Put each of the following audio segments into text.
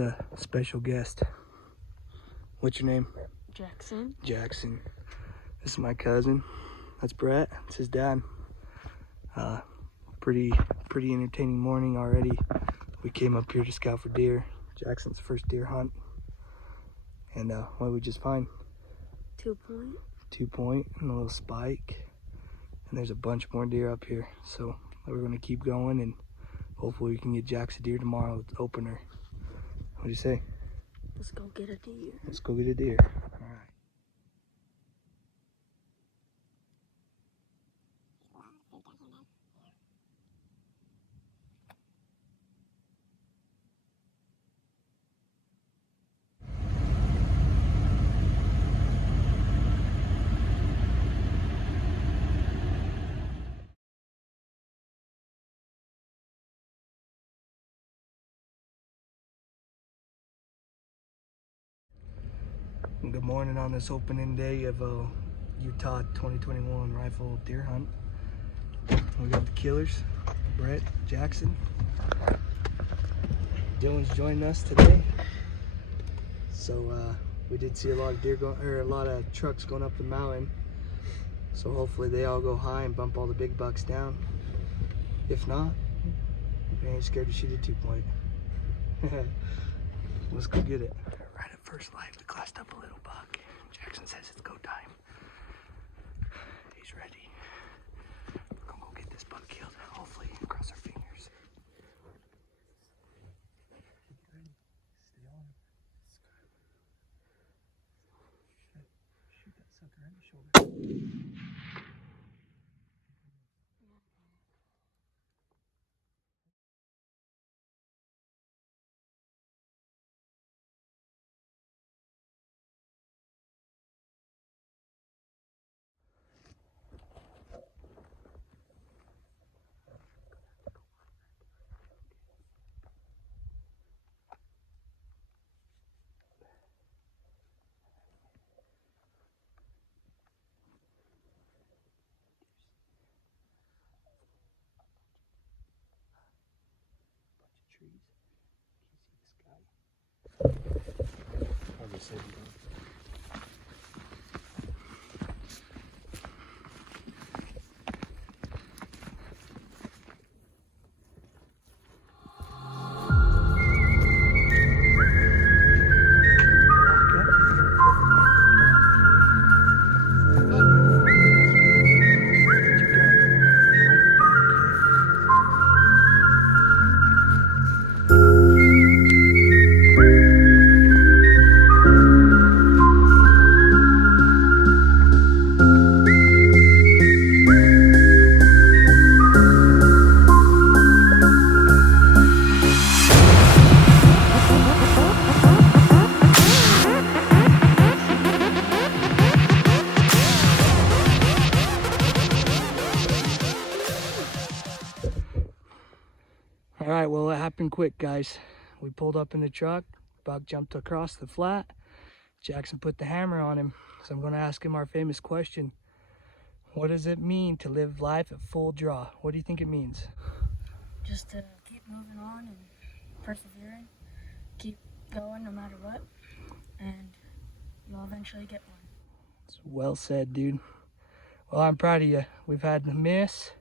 a special guest. What's your name? Jaxson. Jaxson. This is my cousin. That's Brett. It's his dad. Pretty entertaining morning already. We came up here to scout for deer. Jackson's first deer hunt. And what did we just find? 2-point. 2-point and a little spike. And there's a bunch more deer up here. So we're gonna keep going and hopefully we can get Jax a deer tomorrow with the opener. What do you say? Let's go get a deer. Let's go get a deer. All right. Good morning on this opening day of Utah 2021 rifle deer hunt. We got the killers, Brett, Jaxson. Dylan's joining us today. So we did see a lot of a lot of trucks going up the mountain. So hopefully they all go high and bump all the big bucks down. If not, we ain't scared to shoot a 2-point. Let's go get it. Right at first light, we classed up a little buck. Jaxson says it's go time. He's ready. We're gonna go get this buck killed. Hopefully, cross our fingers. Stay on. Shoot that sucker in the shoulder. Trees. Can you see the sky? Probably said you don't. All right, well, it happened quick, guys. We pulled up in the truck, buck jumped across the flat. Jaxson put the hammer on him. So I'm gonna ask him our famous question. What does it mean to live life at full draw? What do you think it means? Just to keep moving on and persevering. Keep going no matter what. And you'll eventually get one. It's well said, dude. Well, I'm proud of you. We've had a miss,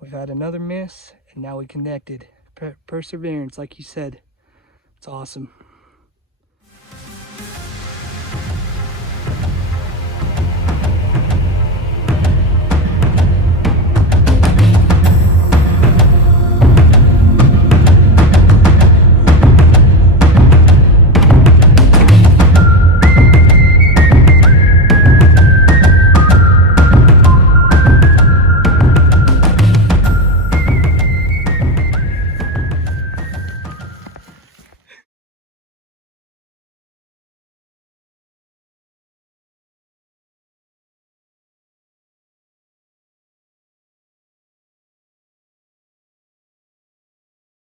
we've had another miss, and now we connected. Perseverance, like you said. It's awesome.